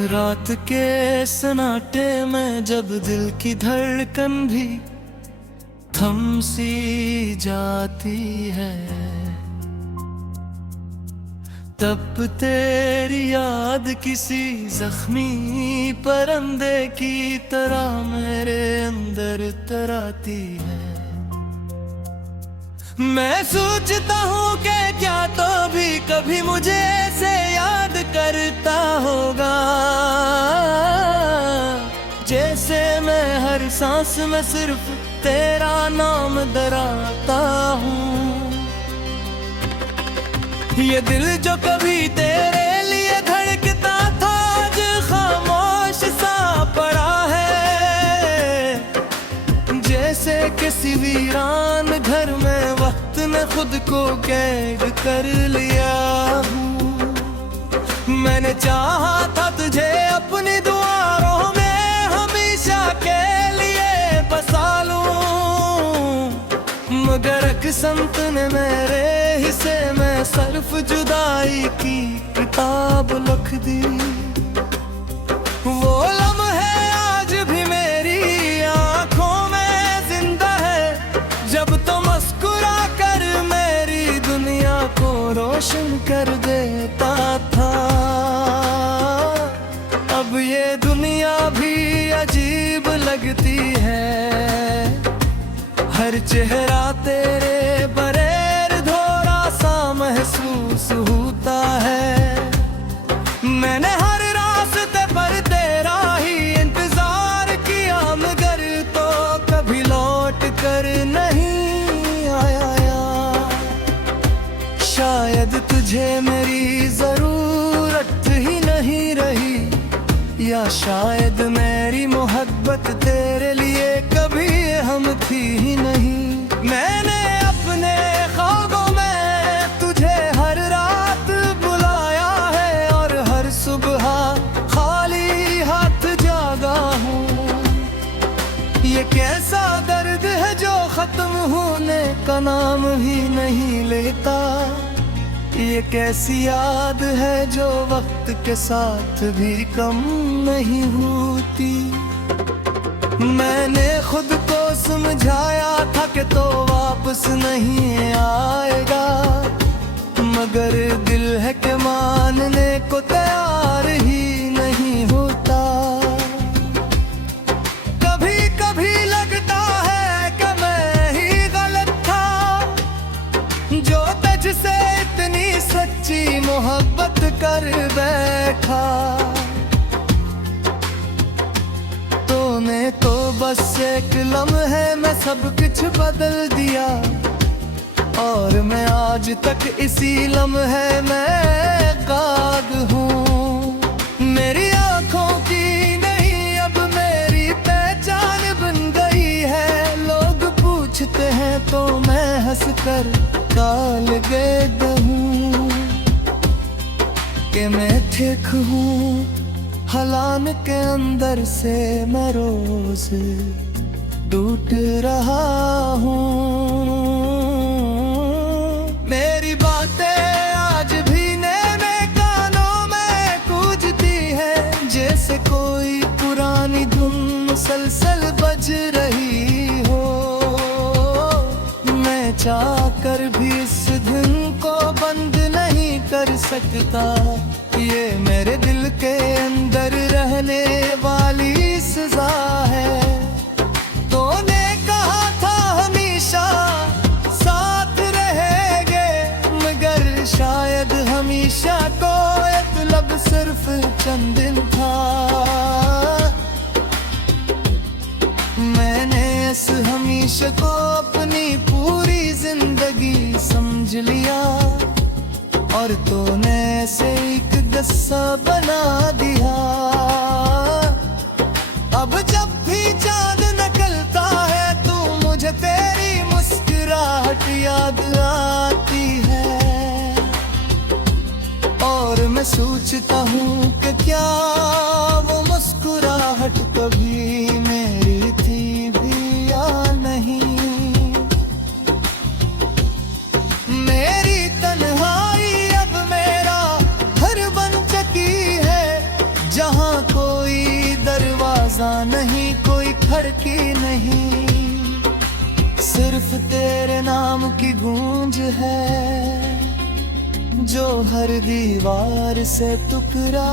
रात के सन्नाटे में जब दिल की धड़कन भी थम सी जाती है, तब तेरी याद किसी जख्मी परिंदे की तरह मेरे अंदर तराती है। मैं सोचता हूँ कि क्या तो भी कभी मुझे ऐसे याद करता होगा, जैसे मैं हर सांस में सिर्फ तेरा नाम दोहराता हूँ। ये दिल जो कभी तेरे लिए धड़कता था आज खामोश सा पड़ा है, जैसे किसी वीरान घर में वक्त ने खुद को कैद कर लिया हूँ। मैंने चाहा था तुझे अपनी दुआओं में हमेशा के लिए बसा लूं, मगर किस्मत ने मेरे हिस्से में सिर्फ जुदाई की किताब लिख दी। वो लम्हे आज भी मेरी आंखों में जिंदा है, जब तो मुस्कुरा कर मेरी दुनिया को रोशन कर देता था। अब ये दुनिया भी अजीब लगती है, हर चेहरा तेरे बरेर धोरा सा महसूस होता है। मैंने हर रास्ते पर तेरा ही इंतजार किया, मगर तो कभी लौट कर नहीं आया। शायद तुझे मेरी जरूरत ही नहीं रही, या शायद मेरी मोहब्बत तेरे लिए कभी हम थी ही नहीं। मैंने अपने ख्वाबों में तुझे हर रात बुलाया है, और हर सुबह खाली हाथ जागा हूँ। ये कैसा दर्द है जो खत्म होने का नाम ही नहीं लेता, ये कैसी याद है जो वक्त के साथ भी कम नहीं होती। मैंने खुद को समझाया था कि तो वापस नहीं आएगा, मगर दिल है कि मानने को तैयार ही नहीं होता। कभी कभी लगता है कि मैं ही गलत था, जो तुझसे इतनी सच्ची मोहब्बत कर बैठा। तूने तो बस एक लम्हे में सब कुछ बदल दिया, और मैं आज तक इसी लम्हे में काग हूँ। मेरी आंखों की नहीं अब मेरी पहचान बन गई है, लोग पूछते हैं तो मैं हंसकर काल गेद हूँ कि मैं ठीक हूँ। हलान के अंदर से मैं रोज टूट रहा हूँ। मेरी बातें आज भी नैने कानों में गूंजती है, जैसे कोई पुरानी धुन मुसलसल बज रही हो। मैं चाहकर भी इस धुन को बंद नहीं कर सकता, ये मेरे दिल के अंदर रहने वाली सजा है। तूने कहा था हमेशा साथ रहेंगे, मगर शायद हमेशा को मतलब सिर्फ चंद दिन था। मैंने इस हमेशा को अपनी पूरी जिंदगी समझ लिया, और तूने से एक गस्सा बना दिया। अब जब भी चांद निकलता है तू मुझे तेरी मुस्कुराहट याद आती है, और मैं सोचता हूँ कि क्या वो मुस्कुराहट कभी मेरी थी भी या नहीं। मेरी तन्हाई अब मेरा घर बन चुकी है, जहाँ अज़ां नहीं, कोई खड़की नहीं, सिर्फ तेरे नाम की गूंज है जो हर दीवार से टकरा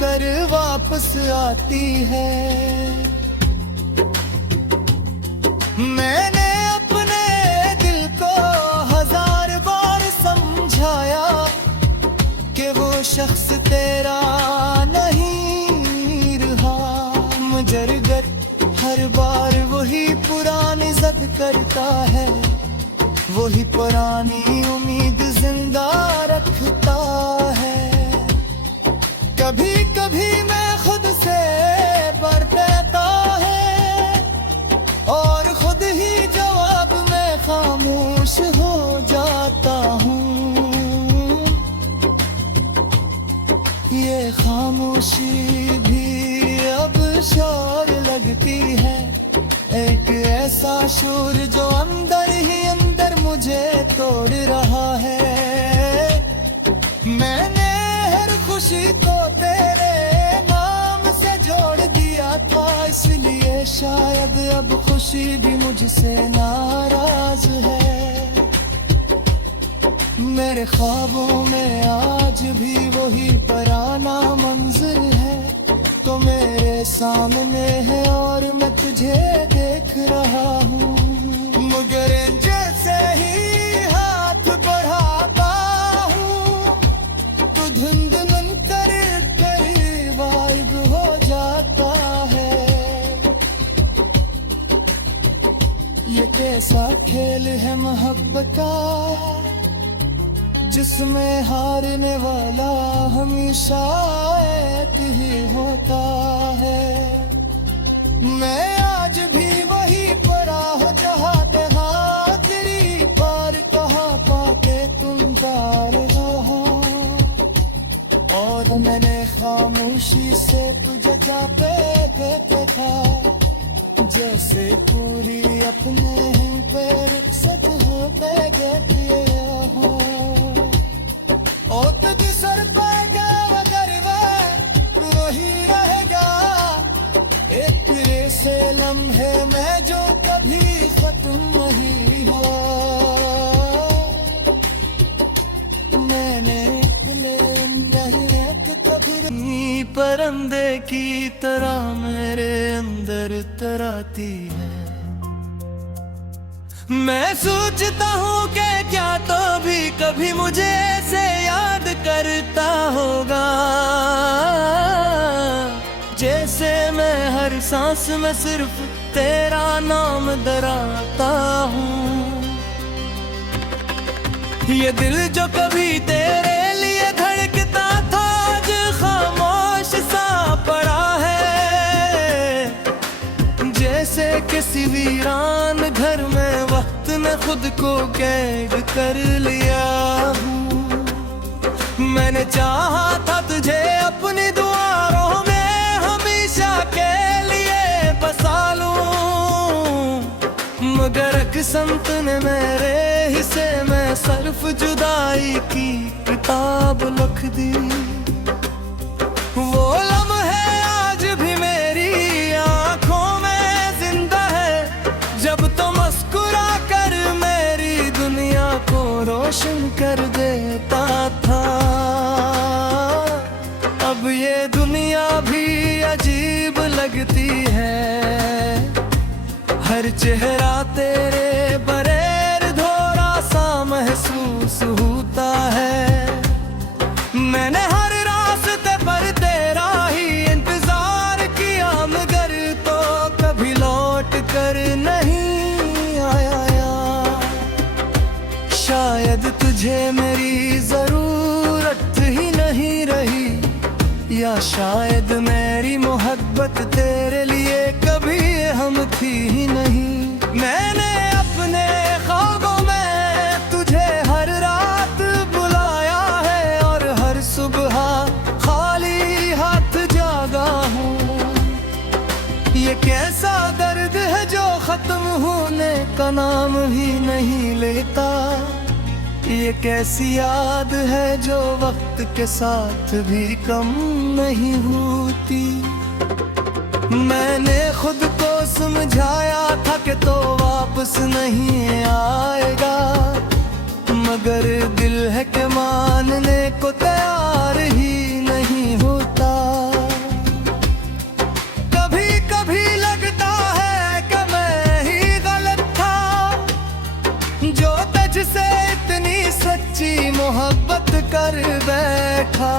कर वापस आती है। मैंने अपने दिल को 1000 बार समझाया कि वो शख्स तेरा नहीं रहा, मगर हर बार वही पुरानी ज़द करता है, वही पुरानी उम्मीद जिंदा रखता है। कभी कभी मैं खुद से बरता है और खुद ही जवाब में खामोश हो जाता हूँ। ये खामोशी भी अब शोर लगती है, एक ऐसा शोर जो अंदर ही अंदर मुझे तोड़ रहा है। मैंने हर खुशी को तेरे नाम से जोड़ दिया था, इसलिए शायद अब खुशी भी मुझसे नाराज है। मेरे ख्वाबों में आज भी वही पुराना मंजर है, तो मेरे सामने है और मैं तुझे देख रहा हूँ। मगर जैसे ही हाथ बढ़ाता हूँ तो धुंध मन कर करीब गायब हो जाता है। ये कैसा खेल है मोहब्बत का, जिसमें हारने वाला हमेशा एक ही होता है। मैं आज भी वही पड़ा हो जहाँ तहाँ तेरी पार कहाँ पाके तुम तार हो, और मैंने खामोशी से तुझे जाते देखा, जैसे पूरी अपने ही पे रुखसत होते गए हो। और तुझे सर पाएगा मगर वही रहेगा, एक से लम्हे में जो कभी खत्म नहीं हो। मैंने कभी परिंदे की तरह मेरे अंदर तराती है। मैं सोचता हूँ कि क्या तो भी कभी मुझे ऐसे याद करता होगा, जैसे मैं हर सांस में सिर्फ तेरा नाम दोहराता हूँ। ये दिल जो कभी तेरे लिए धड़कता था आज खामोश सा पड़ा है, जैसे किसी वीरान घर में वक्त ने खुद को कैद कर लिया हूँ। मैंने चाहा था तुझे अपनी दुआओं में हमेशा के लिए बसा लूं, मगर किस्मत ने मेरे हिस्से में सिर्फ जुदाई की किताब लिख दी। वो लम्हे आज भी मेरी आंखों में जिंदा है, जब तो मुस्कुरा कर मेरी दुनिया को रोशन कर देता था। अब ये दुनिया भी अजीब लगती है, हर चेहरा तेरे बगैर थोड़ा सा महसूस होता है। मैंने हर रास्ते पर तेरा ही इंतजार किया, मगर तो कभी लौट कर नहीं आया। शायद तुझे मेरी जरूरत ही नहीं रही, या शायद मेरी मोहब्बत तेरे लिए कभी हम थी ही नहीं। मैंने अपने ख्वाबों में तुझे हर रात बुलाया है, और हर सुबह खाली हाथ जागा हूँ। ये कैसा दर्द है जो खत्म होने का नाम भी नहीं लेता, ये कैसी याद है जो वक्त के साथ भी कम नहीं होती। मैंने खुद को समझाया था कि तो वापस नहीं आएगा, मगर दिल है कि मानने को तैयार ही नहीं होता। कभी कभी लगता है कि मैं ही गलत था, जो तुझसे इतनी सच्ची मोहब्बत कर बैठा।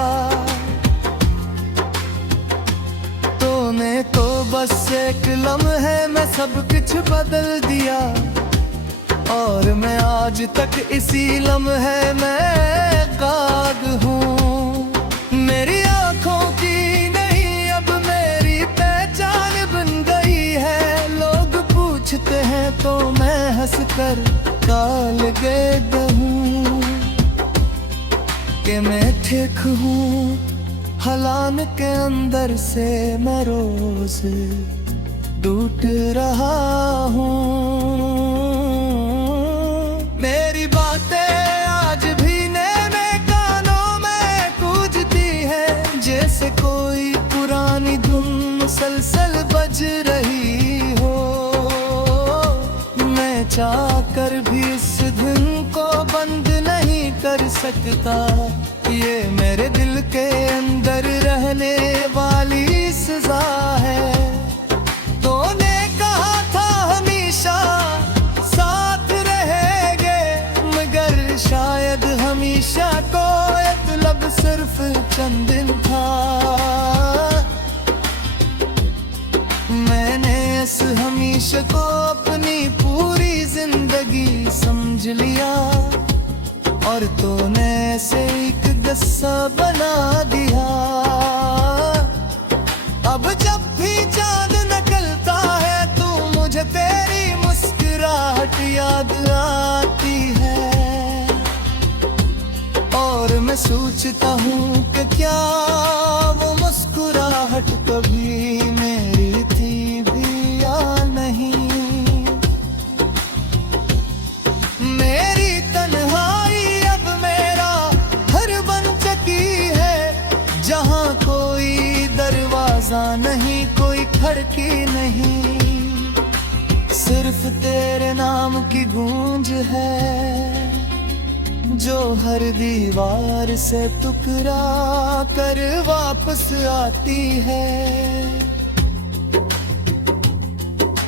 तूने तो बस एक लम्हे में सब कुछ बदल दिया, और मैं आज तक इसी लम्हे में काग हूँ। मेरी आंखों की नहीं अब मेरी पहचान बन गई है। लोग पूछते हैं तो मैं हंसकर काल गेद हूँ कि मैं ठीक हूँ। हलान के अंदर से मैं रोज टूट रहा हूँ। मेरी बातें आज भी नए कानों में गूंजती है, जैसे कोई पुरानी धुन मुसलसल बज रही हो। मैं चाहकर भी इस धुन को बंद नहीं कर सकता, ये मेरे दिल के अंदर रहने वाली सजा है। तूने कहा था हमेशा साथ रहेंगे, मगर शायद हमेशा को मतलब सिर्फ चंद दिन था। मैंने इस हमेशा को अपनी पूरी जिंदगी समझ लिया, और तूने से एक गस्सा बना दिया। अब जब भी चांद निकलता है तू मुझे तेरी मुस्कुराहट याद आती है, और मैं सोचता हूँ कि क्या वो मुस्कुराहट कभी मेरी थी भी या नहीं। मेरी तन्हाई अब मेरा घर बन चुकी है, जहाँ कोई दरवाजा नहीं, कोई खिड़की नहीं, सिर्फ तेरे नाम की गूंज है, जो हर दीवार से टकरा कर वापस आती है।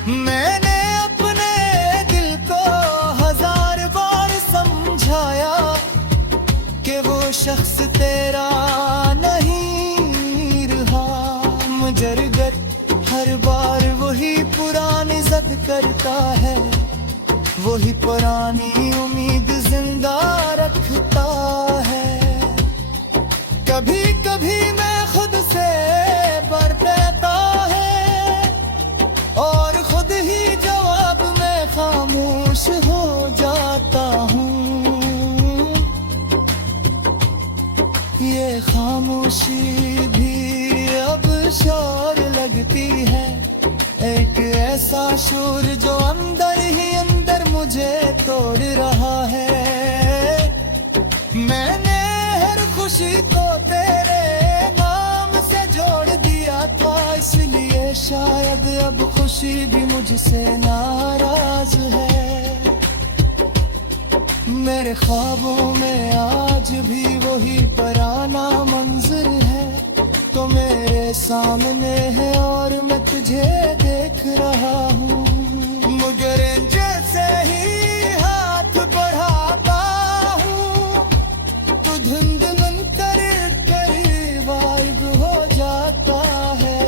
मैंने अपने दिल को हजार बार समझाया कि वो शख्स तेरा नहीं रहा, मगर हर बार वही पुरानी जिद करता है, वही पुरानी उम्मीद जिंदा रखता है। कभी कभी मैं खुद से बरता है, और खुद ही जवाब में खामोश हो जाता हूँ। ये खामोशी भी अब शोर लगती है, एक ऐसा शोर जो अंदर ही अंदर मुझे तोड़ रहा है। मैंने हर खुशी को तेरे नाम से जोड़ दिया था, इसलिए शायद अब खुशी भी मुझसे नाराज है। मेरे ख्वाबों में आज भी वही पुराना मंजर है, तो मेरे सामने है और मैं तुझे देख रहा हूँ। मगर जैसे ही हाथ बढ़ाता हूँ तो धुंध मन कर गायब हो जाता है।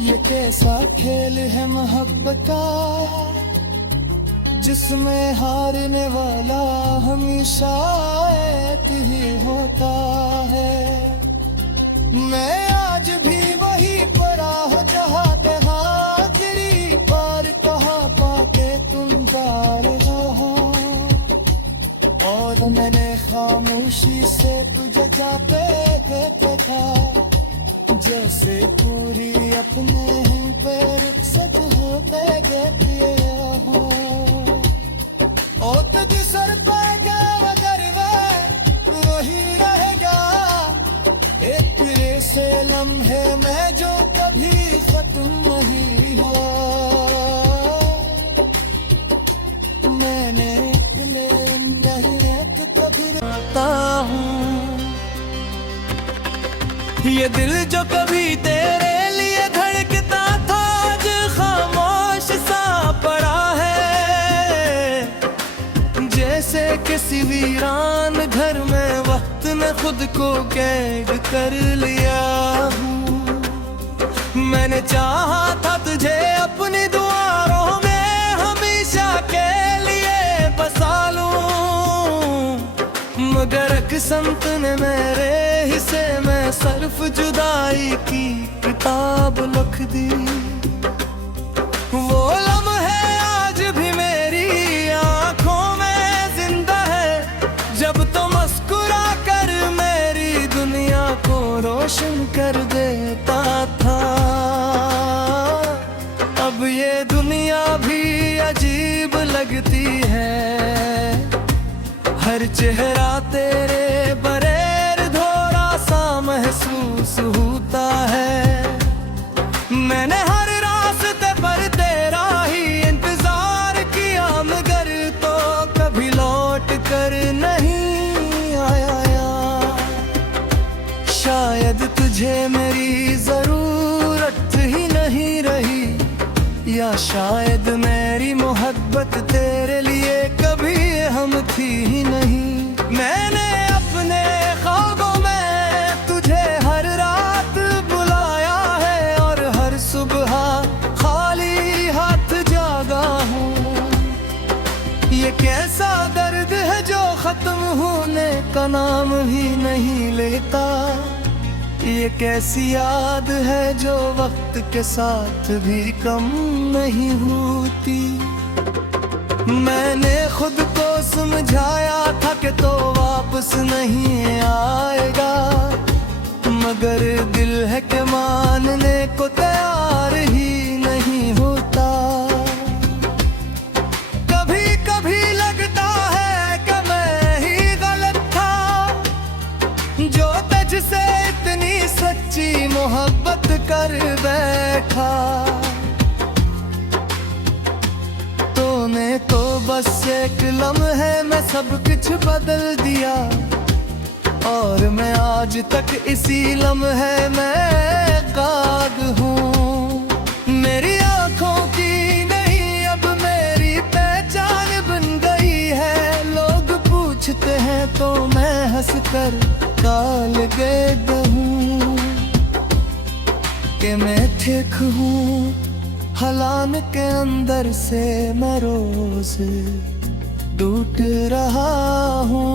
ये कैसा खेल है मोहब्बत का, जिसमें हारने वाला हमेशा एक ही होता है। मैं आज भी वही पड़ा हूँ जहाँ तहाँ गिरी पार, कहाँ पाके तुम पार हो। और मैंने खामोशी से तुझे जाते देखा था, जैसे पूरी अपने ही पे रुखसत होते गए हो। ओ तुझ सर पे गया वही रहेगा, एक से लम्हे में जो कभी खत्म नहीं हो, मैंने नहीं कभी रहता हूँ। ये दिल जो कभी तेरे लिए धड़कता था आज खामोश सा पड़ा है, जैसे किसी वीरान घर में वक्त ने खुद को कैद कर लिया हूँ। मैंने चाहा था तुझे अपनी दुआओं में हमेशा के लिए बसा लूं, मगर किस्मत ने मेरे हिस्से में सिर्फ जुदाई की किताब लिख दी। वो लम्हे आज भी मेरी आंखों में जिंदा है, जब तो मुस्कुरा कर मेरी दुनिया को रोशन कर देता था। अब ये दुनिया भी अजीब लगती है, हर चेहरा तेरे बरेर धोरा सा महसूस होता है। मैंने हर रास्ते पर तेरा ही इंतजार किया, मगर तो कभी लौट कर नहीं आया। शायद तुझे मेरी जरूरत ही नहीं रही, या शायद मेरी मोहब्बत तेरे लिए कभी हम थी ही नहीं। मैंने अपने ख्वाबों में तुझे हर रात बुलाया है, और हर सुबह खाली हाथ जागा हूँ। ये कैसा दर्द है जो खत्म होने का नाम भी नहीं लेता, ये कैसी याद है जो वक्त के साथ भी कम नहीं होती। मैंने खुद को समझाया था कि तो वापस नहीं आएगा, मगर दिल है कि मानने को तैयार ही नहीं होता। कभी कभी लगता है कि मैं ही गलत था, जो तुझसे इतनी सच्ची मोहब्बत कर बैठा। तूने तो बस एक लम्हे में सब कुछ बदल दिया, और मैं आज तक इसी लम्हे में काग हूँ। मेरी आंखों की नहीं अब मेरी पहचान बन गई है, लोग पूछते हैं तो मैं हंसकर काल गेद हूँ कि मैं ठीक हूँ। हलान के अंदर से मैं रोज टूट रहा हूँ।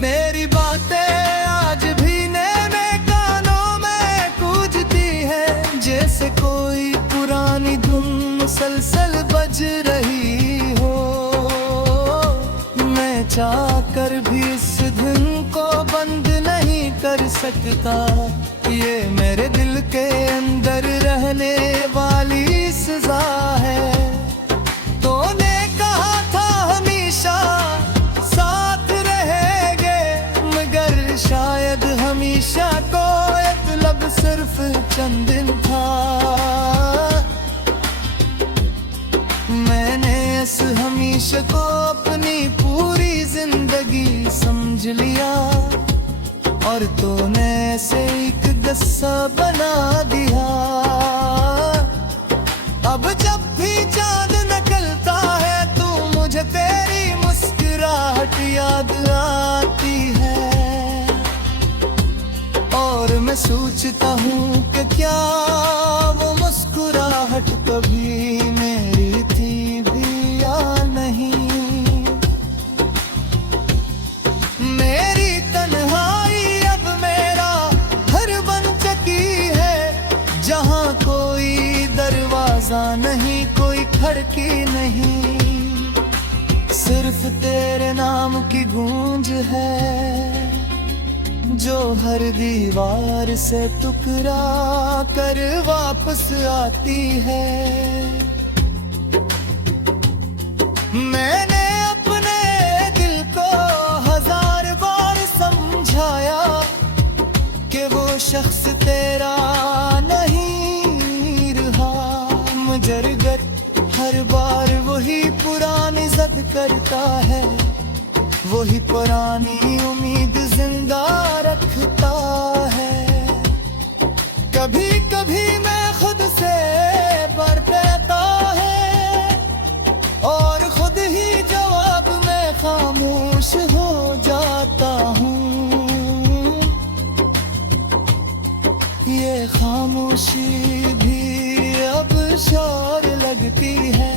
मेरी बातें आज भी नैने कानों में गूंजती है, जैसे कोई पुरानी धुन मुसलसल बज रही हो। मैं चाहकर भी इस धुन को बंद नहीं कर सकता, ये मेरे दिल के अंदर रहने वाली सजा है। तूने कहा था हमेशा साथ रहेंगे, मगर शायद हमेशा को मतलब सिर्फ चंद दिन था। मैंने इस हमेशा को अपनी पूरी जिंदगी समझ लिया, और तूने ऐसे एक गस्सा बना दिया। अब जब भी चांद निकलता है तू मुझे तेरी मुस्कुराहट याद आती है, और मैं सोचता हूँ कि क्या वो मुस्कुराहट कभी मेरी थी भी या नहीं। मेरी तन्हाई अब मेरा घर बन चुकी है, जहाँ कोई दरवाजा नहीं कोई खिड़की नहीं, सिर्फ तेरे नाम की गूंज है जो हर दीवार से टकरा कर वापस आती है। मैंने अपने दिल को हजार बार समझाया कि वो शख्स तेरा नहीं रहा, मगर हर बार वही पुरानी जिद करता है, वही पुरानी उम्मीद जिंदा रखता है। कभी कभी मैं खुद से बरता है और खुद ही जवाब में खामोश हो जाता हूँ। ये खामोशी भी अब शोर लगती है,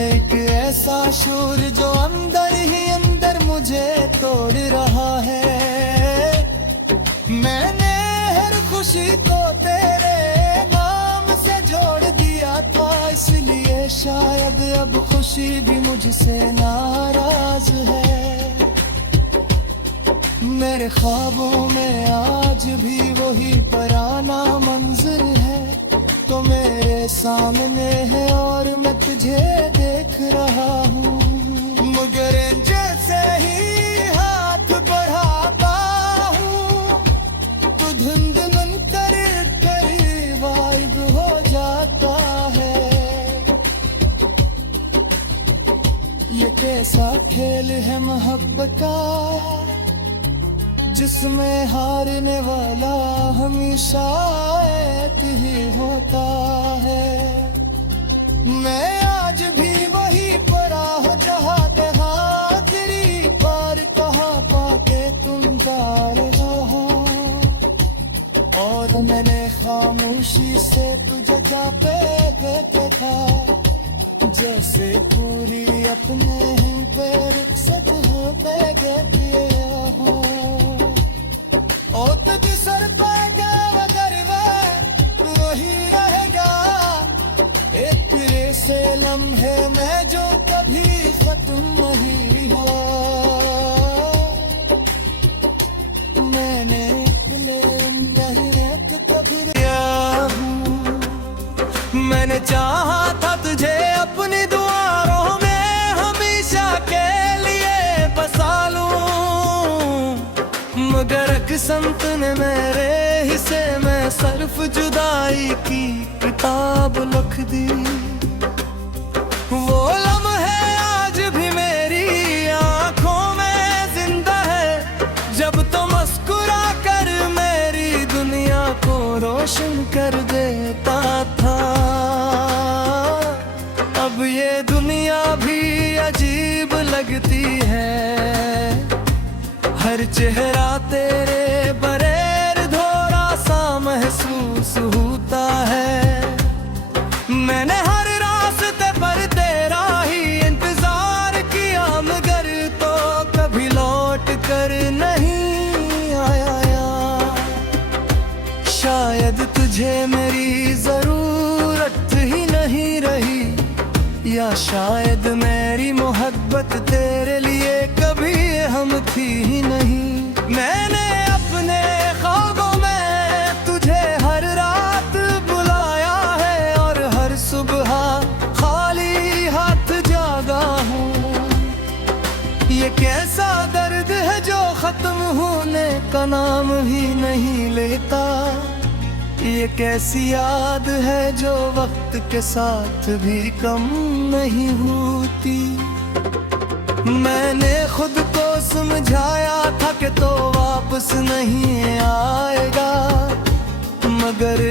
एक ऐसा शोर जो अंदर ही अंदर मुझे तोड़ रहा है। मैंने हर खुशी को तेरे नाम से जोड़ दिया था, इसलिए शायद अब खुशी भी मुझसे नाराज है। मेरे ख्वाबों में आज भी वही पुराना मंजर है, तो मेरे सामने है और मैं तुझे देख रहा हूँ। मगर जैसे ही हाथ बढ़ाता हूँ तो धुंध मंतर गायब हो जाता है। ये कैसा खेल है मोहब्बत का, जिसमें हारने वाला हमेशा एक ही होता है। मैं आज भी वही पड़ा हूँ जहाँ तहाँ, तेरी बार कहाँ पाके तुम जा रहे हो, और मैंने खामोशी से तुझे जा पे देखे था, जैसे पूरी अपने ही पे रुखसत हो पे गए हो। ओ तुझ सर पे वगर वही रहेगा, एक ऐसे लम्हे में जो कभी खत्म नहीं हो। मैंने तो कभी मैंने चाहा था तुझे अपनी दुआओं में हमेशा के लिए बसा लूं, मगर किस्मत ने मेरे हिस्से में सिर्फ जुदाई की किताब लिख दी। वो लम्हे आज भी मेरी आंखों में जिंदा है, जब तो मुस्कुरा कर मेरी दुनिया को रोशन कर देता था। अब ये दुनिया भी अजीब लगती है, हर चेहरा तेरे बरेर धोरा सा महसूस होता है। मैंने हर रास्ते पर तेरा ही इंतजार किया, मगर तो कभी लौट कर नहीं आया। शायद तुझे मेरी जरूरत ही नहीं रही, या शायद मेरी मोहब्बत तेरे लिए कभी हम थी ही नहीं। मैंने अपने ख्वाबों में तुझे हर रात बुलाया है, और हर सुबह खाली हाथ जागा हूँ। ये कैसा दर्द है जो खत्म होने का नाम भी नहीं लेता, ये कैसी याद है जो वक्त के साथ भी कम नहीं होती। मैंने खुद को समझाया था कि तो वापस नहीं आएगा, मगर